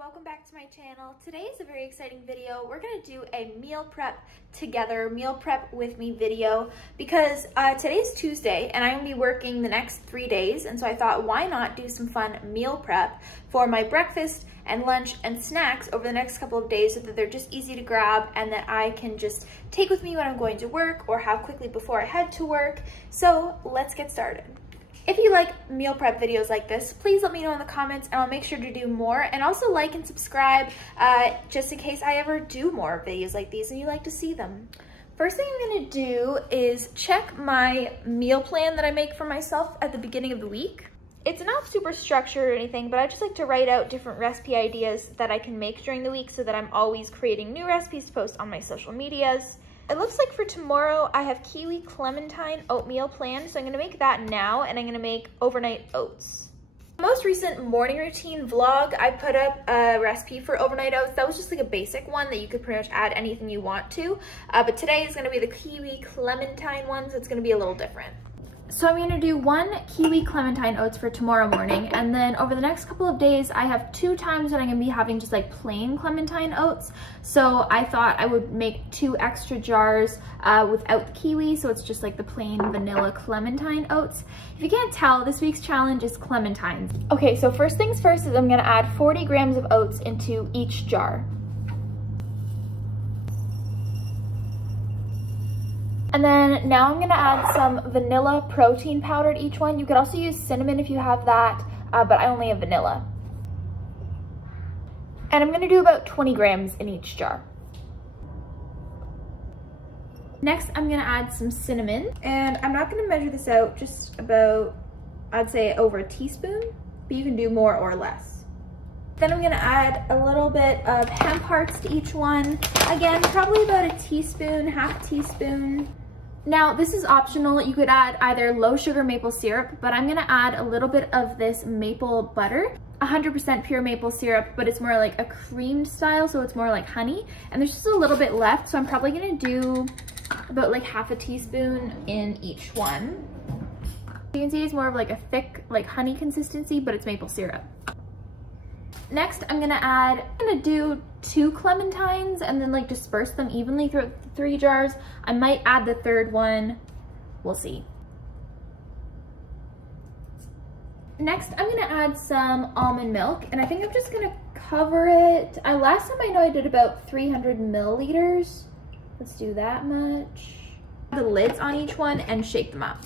welcome back to my channel. Today is a very exciting video. We're gonna do a meal prep together, meal prep with me video, because today's Tuesday and I'm gonna be working the next 3 days, and so I thought, why not do some fun meal prep for my breakfast and lunch and snacks over the next couple of days so that they're just easy to grab and that I can just take with me when I'm going to work or have quickly before I head to work. So let's get started. If you like meal prep videos like this, please let me know in the comments and I'll make sure to do more. And also like and subscribe just in case I ever do more videos like these and you like to see them. First thing I'm gonna do is check my meal plan that I make for myself at the beginning of the week. It's not super structured or anything, but I just like to write out different recipe ideas that I can make during the week so that I'm always creating new recipes to post on my social medias. It looks like for tomorrow, I have kiwi clementine oatmeal planned, so I'm gonna make that now, and I'm gonna make overnight oats. Most recent morning routine vlog, I put up a recipe for overnight oats. That was just like a basic one that you could pretty much add anything you want to, but today is gonna be the kiwi clementine one, so it's gonna be a little different. So I'm gonna do 1 kiwi clementine oats for tomorrow morning, and then over the next couple of days, I have 2 times that I'm gonna be having just like plain clementine oats. So I thought I would make 2 extra jars without the kiwi, so it's just like the plain vanilla clementine oats. If you can't tell, this week's challenge is clementines. Okay, so first things first is I'm gonna add 40 grams of oats into each jar. And then now I'm gonna add some vanilla protein powder to each one. You could also use cinnamon if you have that, but I only have vanilla. And I'm gonna do about 20 grams in each jar. Next, I'm gonna add some cinnamon, and I'm not gonna measure this out, just about, I'd say over a teaspoon, but you can do more or less. Then I'm gonna add a little bit of hemp hearts to each one. Again, probably about a teaspoon, half teaspoon. Now, this is optional. You could add either low sugar maple syrup, but I'm gonna add a little bit of this maple butter, 100% pure maple syrup, but it's more like a creamed style, so it's more like honey. And there's just a little bit left, so I'm probably gonna do about like half a teaspoon in each one. You can see it's more of like a thick, like honey consistency, but it's maple syrup. Next, I'm gonna do 2 clementines and then like disperse them evenly throughout the 3 jars. I might add the 3rd one, we'll see. Next, I'm gonna add some almond milk, and I think I'm just gonna cover it. Last time I know I did about 300 milliliters. Let's do that much. The lids on each one and shake them up.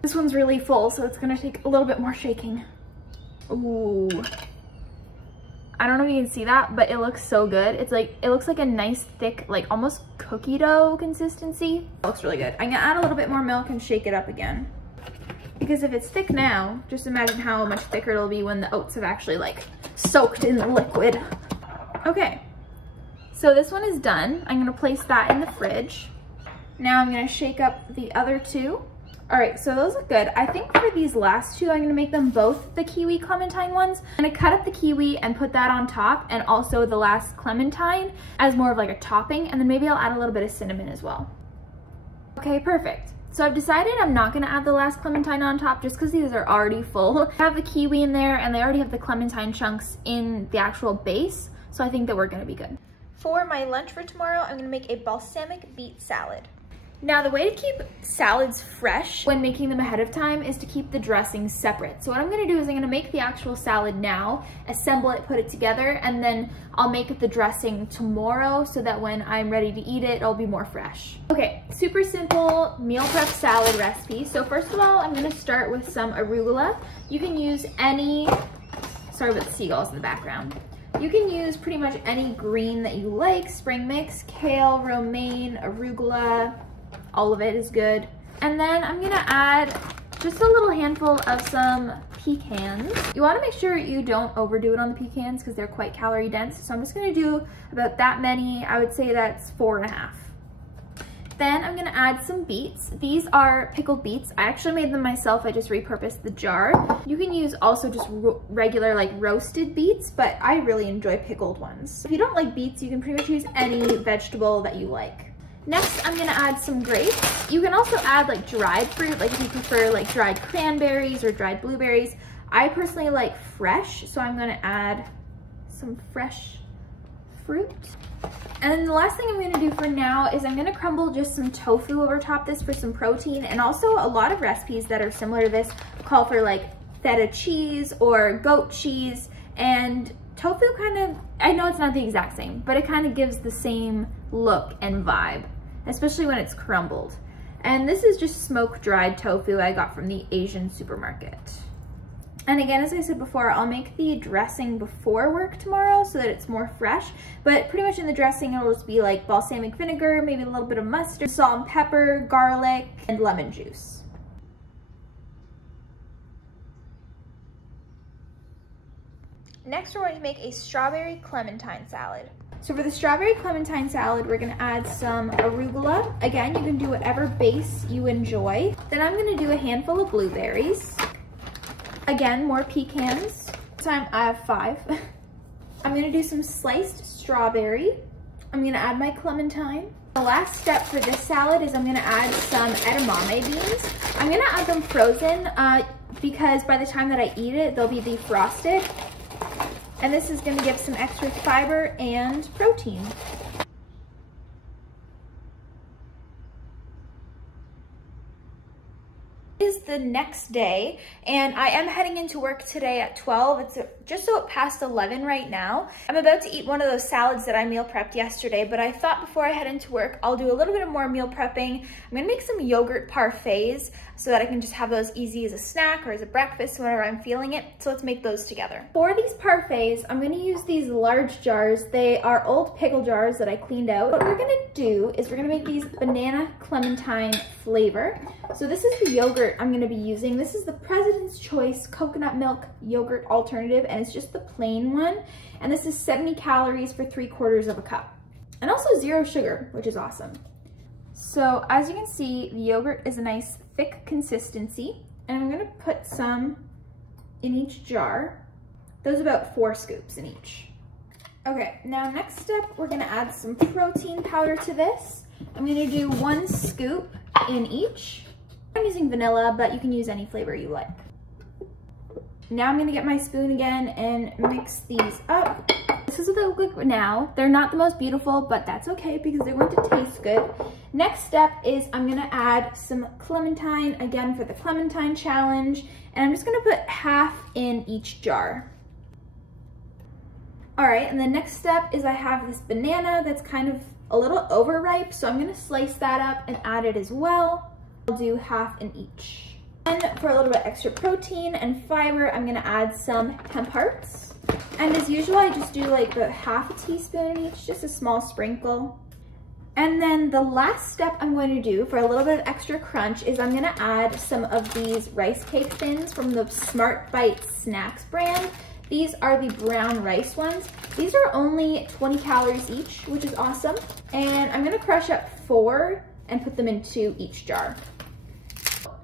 This one's really full, so it's gonna take a little bit more shaking. Ooh. I don't know if you can see that, but it looks so good. It's like, it looks like a nice thick, like almost cookie dough consistency. It looks really good. I'm gonna add a little bit more milk and shake it up again. Because if it's thick now, just imagine how much thicker it'll be when the oats have actually like soaked in the liquid. Okay, so this one is done. I'm gonna place that in the fridge. Now I'm gonna shake up the other 2. All right, so those look good. I think for these last 2, I'm gonna make them both the kiwi clementine ones. I'm gonna cut up the kiwi and put that on top, and also the last clementine as more of like a topping, and then maybe I'll add a little bit of cinnamon as well. Okay, perfect. So I've decided I'm not gonna add the last clementine on top just because these are already full. I have the kiwi in there and they already have the clementine chunks in the actual base, so I think that we're gonna be good. For my lunch for tomorrow, I'm gonna make a balsamic beet salad. Now, the way to keep salads fresh when making them ahead of time is to keep the dressings separate. So what I'm gonna do is I'm gonna make the actual salad now, assemble it, put it together, and then I'll make the dressing tomorrow so that when I'm ready to eat it, it'll be more fresh. Okay, super simple meal prep salad recipe. So first of all, I'm gonna start with some arugula. You can use any, sorry about the seagulls in the background. You can use pretty much any green that you like, spring mix, kale, romaine, arugula, all of it is good. And then I'm gonna add just a little handful of some pecans. You wanna make sure you don't overdo it on the pecans because they're quite calorie dense. So I'm just gonna do about that many. I would say that's 4.5. Then I'm gonna add some beets. These are pickled beets. I actually made them myself. I just repurposed the jar. You can use also just regular like roasted beets, but I really enjoy pickled ones. If you don't like beets, you can pretty much use any vegetable that you like. Next, I'm gonna add some grapes. You can also add like dried fruit, like if you prefer like dried cranberries or dried blueberries. I personally like fresh, so I'm gonna add some fresh fruit. And then the last thing I'm gonna do for now is I'm gonna crumble just some tofu over top this for some protein. And also a lot of recipes that are similar to this call for like feta cheese or goat cheese, and tofu kind of, I know it's not the exact same, but it kind of gives the same look and vibe, especially when it's crumbled. And this is just smoke dried tofu I got from the Asian supermarket. And again, as I said before, I'll make the dressing before work tomorrow so that it's more fresh, but pretty much in the dressing, it'll just be like balsamic vinegar, maybe a little bit of mustard, salt and pepper, garlic, and lemon juice. Next, we're going to make a strawberry clementine salad. So for the strawberry clementine salad, we're gonna add some arugula. Again, you can do whatever base you enjoy. Then I'm gonna do a handful of blueberries. Again, more pecans. This time I have 5. I'm gonna do some sliced strawberry. I'm gonna add my clementine. The last step for this salad is I'm gonna add some edamame beans. I'm gonna add them frozen because by the time that I eat it, they'll be defrosted. And this is gonna give some extra fiber and protein. It is the next day, and I am heading into work today at 12. It's just past 11 right now. I'm about to eat one of those salads that I meal prepped yesterday, but I thought before I head into work, I'll do a little bit of more meal prepping. I'm gonna make some yogurt parfaits so that I can just have those easy as a snack or as a breakfast whenever I'm feeling it. So let's make those together. For these parfaits, I'm gonna use these large jars. They are old pickle jars that I cleaned out. What we're gonna do is we're gonna make these banana clementine flavor. So this is the yogurt I'm gonna be using. This is the President's Choice coconut milk yogurt alternative, and it's just the plain one. And this is 70 calories for 3/4 of a cup. And also 0 sugar, which is awesome. So as you can see, the yogurt is a nice thick consistency, and I'm gonna put some in each jar. Those about 4 scoops in each. Okay, now next step, we're gonna add some protein powder to this. I'm gonna do 1 scoop in each. I'm using vanilla, but you can use any flavor you like. Now I'm gonna get my spoon again and mix these up. This is what they look like now. They're not the most beautiful, but that's okay because they're going to taste good. Next step is I'm gonna add some clementine, again for the clementine challenge, and I'm just gonna put half in each jar. All right, and the next step is I have this banana that's kind of a little overripe, so I'm gonna slice that up and add it as well. I'll do half in each. And for a little bit extra protein and fiber, I'm gonna add some hemp hearts. And as usual, I just do like about half a teaspoon in each, just a small sprinkle. And then the last step I'm going to do for a little bit of extra crunch is I'm gonna add some of these rice cake thins from the Smart Bites Snacks brand. These are the brown rice ones. These are only 20 calories each, which is awesome. And I'm gonna crush up 4 and put them into each jar.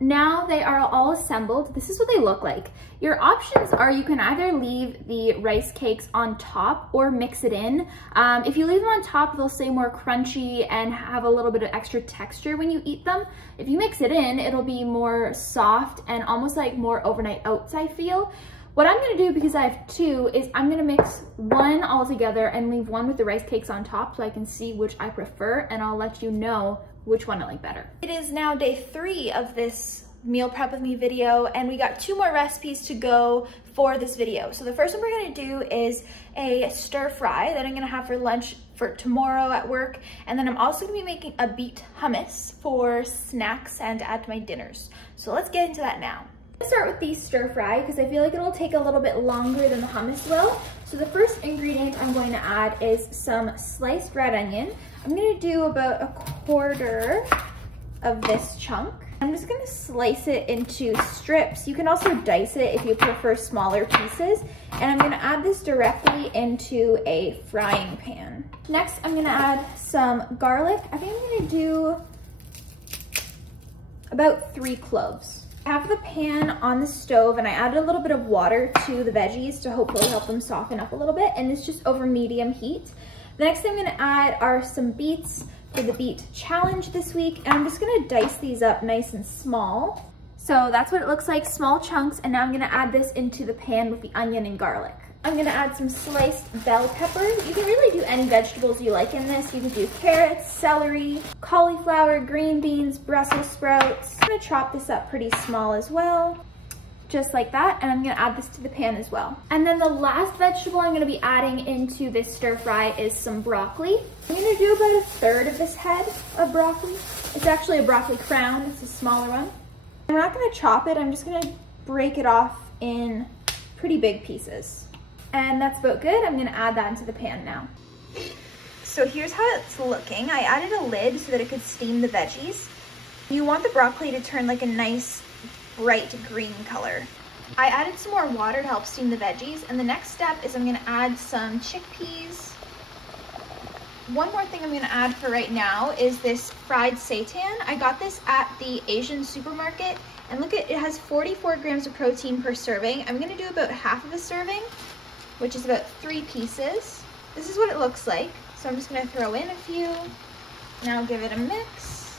Now they are all assembled. This is what they look like. Your options are you can either leave the rice cakes on top or mix it in. If you leave them on top, they'll stay more crunchy and have a little bit of extra texture when you eat them. If you mix it in, it'll be more soft and almost like more overnight oats, I feel. What I'm gonna do, because I have 2, is I'm gonna mix 1 all together and leave 1 with the rice cakes on top so I can see which I prefer, and I'll let you know which one I like better. It is now day 3 of this meal prep with me video, and we got 2 more recipes to go for this video. So the first one we're gonna do is a stir fry that I'm gonna have for lunch for tomorrow at work, and then I'm also gonna be making a beet hummus for snacks and to add to my dinners. So let's get into that now. Let's start with the stir fry because I feel like it'll take a little bit longer than the hummus will. So the first ingredient I'm going to add is some sliced red onion. I'm gonna do about 1/4 of this chunk. I'm just gonna slice it into strips. You can also dice it if you prefer smaller pieces. And I'm gonna add this directly into a frying pan. Next, I'm gonna add some garlic. I think I'm gonna do about 3 cloves. I have the pan on the stove and I added a little bit of water to the veggies to hopefully help them soften up a little bit, and it's just over medium heat. The next thing I'm gonna add are some beets for the beet challenge this week, and I'm just gonna dice these up nice and small. So that's what it looks like, small chunks, and now I'm gonna add this into the pan with the onion and garlic. I'm gonna add some sliced bell pepper. You can really do any vegetables you like in this. You can do carrots, celery, cauliflower, green beans, Brussels sprouts. I'm gonna chop this up pretty small as well, just like that, and I'm gonna add this to the pan as well. And then the last vegetable I'm gonna be adding into this stir fry is some broccoli. I'm gonna do about 1/3 of this head of broccoli. It's actually a broccoli crown, it's a smaller one. I'm not gonna chop it, I'm just gonna break it off in pretty big pieces. And that's about good. I'm gonna add that into the pan now. So here's how it's looking. I added a lid so that it could steam the veggies. You want the broccoli to turn like a nice bright green color. I added some more water to help steam the veggies, and the next step is I'm gonna add some chickpeas. One more thing I'm gonna add for right now is this fried seitan. I got this at the Asian supermarket, and look at it has 44 grams of protein per serving. I'm gonna do about half of a serving, which is about 3 pieces. This is what it looks like. So I'm just gonna throw in a few. Now give it a mix.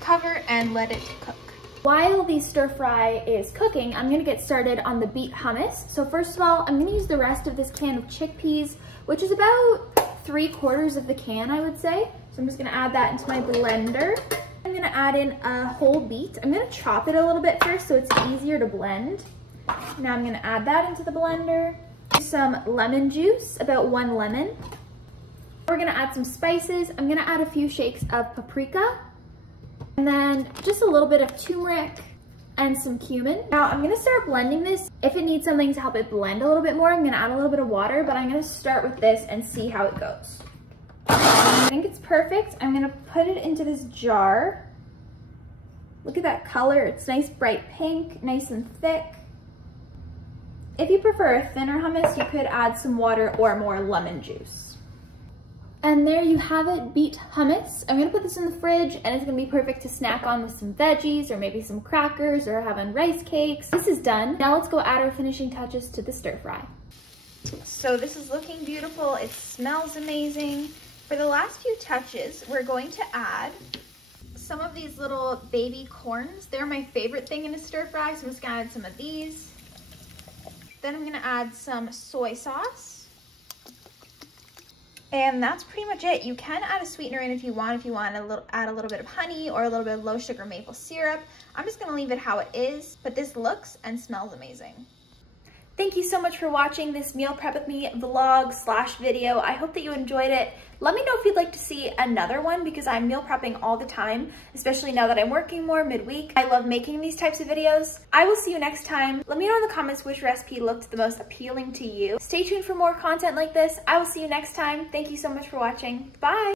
Cover and let it cook. While the stir fry is cooking, I'm gonna get started on the beet hummus. So first of all, I'm gonna use the rest of this can of chickpeas, which is about 3/4 of the can, I would say. So I'm just gonna add that into my blender. I'm gonna add in a whole beet. I'm gonna chop it a little bit first so it's easier to blend. Now I'm gonna add that into the blender. Some lemon juice, about 1 lemon. We're gonna add some spices. I'm gonna add a few shakes of paprika, and then just a little bit of turmeric and some cumin. Now I'm gonna start blending this. If it needs something to help it blend a little bit more, I'm gonna add a little bit of water, but I'm gonna start with this and see how it goes. I think it's perfect. I'm gonna put it into this jar. Look at that color. It's nice bright pink, nice and thick. If you prefer a thinner hummus, you could add some water or more lemon juice. And there you have it, beet hummus. I'm gonna put this in the fridge, and it's gonna be perfect to snack on with some veggies or maybe some crackers or have on rice cakes. This is done. Now let's go add our finishing touches to the stir fry. So this is looking beautiful. It smells amazing. For the last few touches, we're going to add some of these little baby corns. They're my favorite thing in a stir fry, so I'm just gonna add some of these. Then I'm gonna add some soy sauce. And that's pretty much it. You can add a sweetener in if you want add a little bit of honey or a little bit of low sugar maple syrup. I'm just gonna leave it how it is, but this looks and smells amazing. Thank you so much for watching this Meal Prep With Me vlog/video. I hope that you enjoyed it. Let me know if you'd like to see another one, because I'm meal prepping all the time, especially now that I'm working more midweek. I love making these types of videos. I will see you next time. Let me know in the comments which recipe looked the most appealing to you. Stay tuned for more content like this. I will see you next time. Thank you so much for watching. Bye.